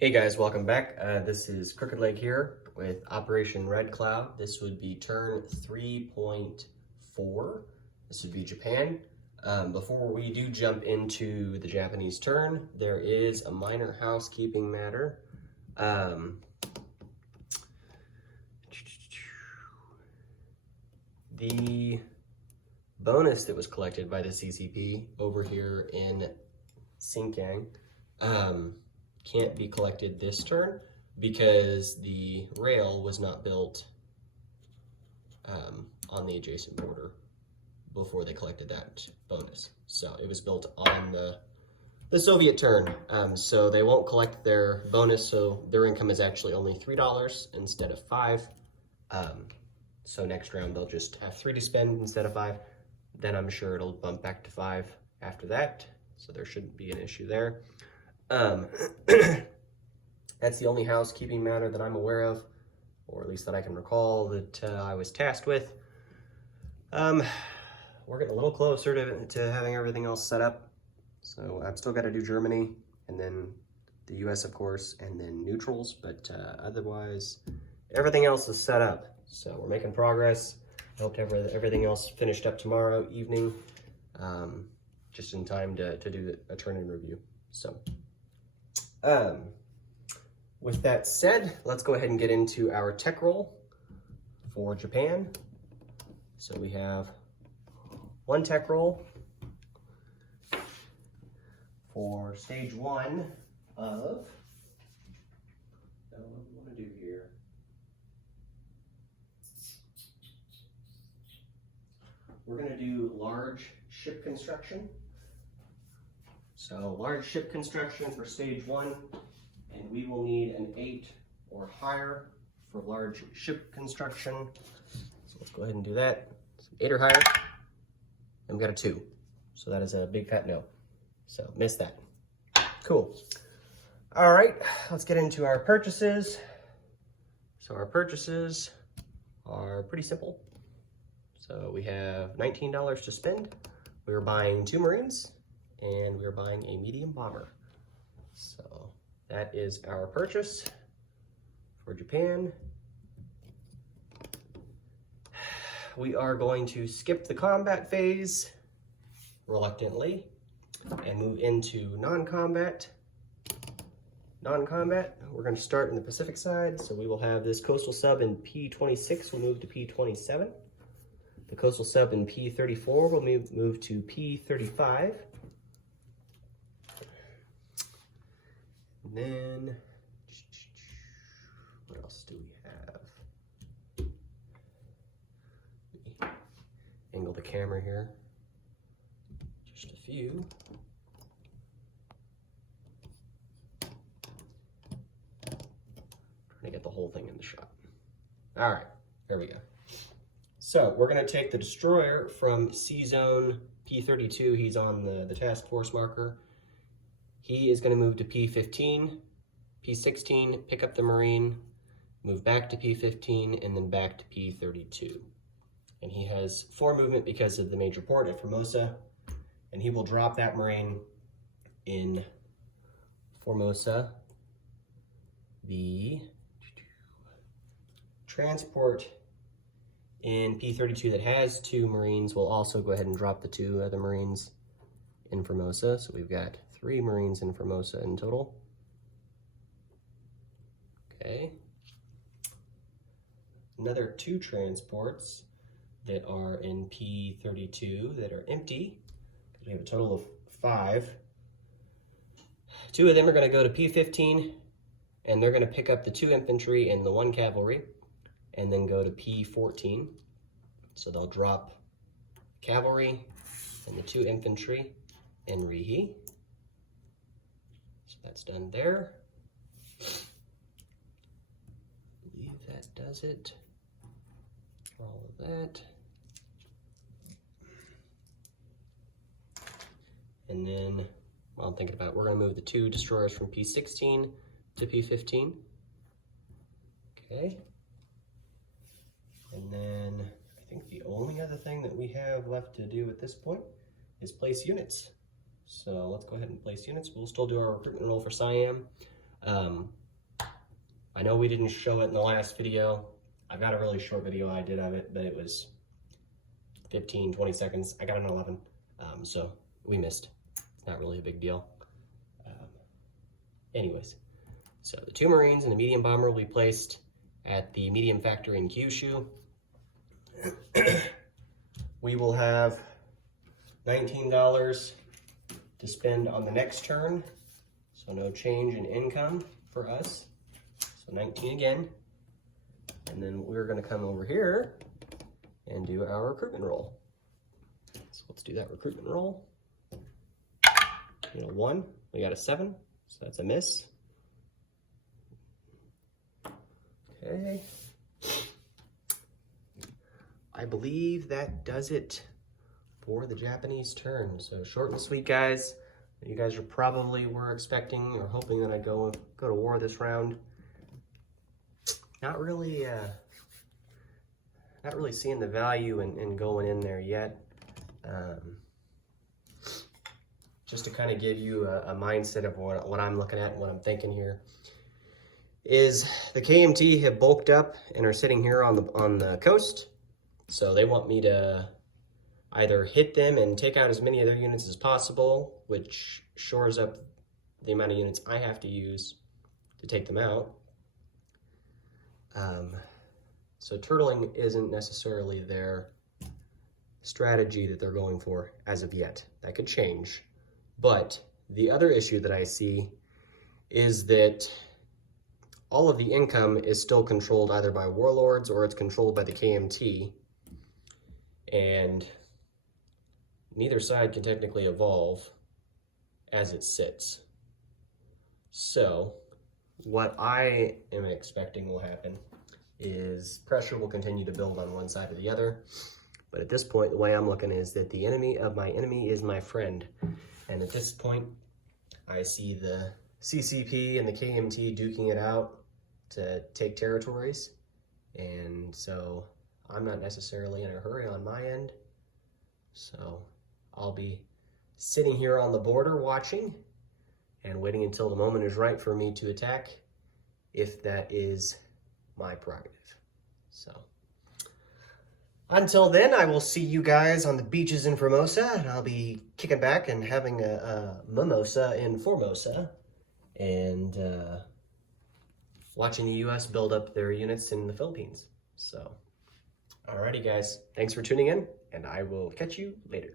Hey guys, welcome back. This is Crooked Leg here with Operation Red Cloud. This would be turn 3.4. This would be Japan. Before we do jump into the Japanese turn, there is a minor housekeeping matter. The bonus that was collected by the CCP over here in Xinjiang can't be collected this turn because the rail was not built on the adjacent border before they collected that bonus. So it was built on the Soviet turn. So they won't collect their bonus, so their income is actually only $3 instead of $5. So next round they'll just have 3 to spend instead of 5. Then I'm sure it'll bump back to 5 after that. So there shouldn't be an issue there. That's the only housekeeping matter that I'm aware of, or at least that I can recall that I was tasked with. We're getting a little closer to having everything else set up. So I've still got to do Germany, and then the US, of course, and then neutrals, but otherwise, everything else is set up. So we're making progress. I hope to have everything else finished up tomorrow evening, just in time to do a turn-in review. So, with that said, let's go ahead and get into our tech roll for Japan. So we have 1 tech roll for stage 1 of, what do we want to do here? We're going to do large ship construction. So large ship construction for stage 1, and we will need an 8 or higher for large ship construction. So let's go ahead and do that. So 8 or higher, and we got a 2. So that is a big fat no. So miss that. Cool. All right, let's get into our purchases. So our purchases are pretty simple. So we have $19 to spend. We're buying 2 Marines, and we're buying a medium bomber. So that is our purchase for Japan. We are going to skip the combat phase, reluctantly, and move into non-combat. We're going to start in the Pacific side, so we will have this coastal sub in P26 will move to P27. The coastal sub in P34 will move to P35. And then, what else do we have? Angle the camera here. Just a few. Trying to get the whole thing in the shot. All right, there we go. So we're going to take the destroyer from C-Zone P32. He's on the task force marker. He is going to move to P15, P16, pick up the Marine, move back to P15, and then back to P32. And he has 4 movement because of the major port at Formosa, and he will drop that Marine in Formosa. The transport in P32 that has 2 Marines will also go ahead and drop the 2 other Marines in Formosa. So we've got 3 Marines in Formosa in total. Okay. Another 2 transports that are in P32 that are empty. We have a total of 5. 2 of them are going to go to P15, and they're going to pick up the 2 infantry and the 1 cavalry, and then go to P14. So they'll drop cavalry and the 2 infantry in Rihi. So that's done there. I believe that does it for all of that. And then, while I'm thinking about it, we're going to move the 2 destroyers from P16 to P15. Okay. And then I think the only other thing that we have left to do at this point is place units. So let's go ahead and place units. We'll still do our recruitment roll for Siam. I know we didn't show it in the last video. I've got a really short video I did of it, but it was 15, 20 seconds. I got an 11, so we missed. It's not really a big deal. Anyways, so the 2 Marines and the medium bomber will be placed at the medium factory in Kyushu. We will have $19 to spend on the next turn, so no change in income for us. So 19 again, and then we're going to come over here and do our recruitment roll. So let's do that recruitment roll. 1, we got a 7, so that's a miss. Okay. I believe that does it for the Japanese turn. So short and sweet, guys. You guys were expecting or hoping that I'd go to war this round. Not really seeing the value in going in there yet. Just to kind of give you a mindset of what I'm looking at and what I'm thinking here, is the KMT have bulked up and are sitting here on the coast. So they want me to either hit them and take out as many of their units as possible, which shores up the amount of units I have to use to take them out. So turtling isn't necessarily their strategy that they're going for as of yet. That could change. But the other issue that I see is that all of the income is still controlled either by warlords or it's controlled by the KMT. And neither side can technically evolve as it sits. So what I am expecting will happen is pressure will continue to build on one side or the other. But at this point, the way I'm looking is that the enemy of my enemy is my friend. And at this point, I see the CCP and the KMT duking it out to take territories. And so I'm not necessarily in a hurry on my end. So I'll be sitting here on the border watching and waiting until the moment is right for me to attack, if that is my prerogative. So until then, I will see you guys on the beaches in Formosa, and I'll be kicking back and having a mimosa in Formosa, and watching the U.S. build up their units in the Philippines. So, alrighty guys, thanks for tuning in, and I will catch you later.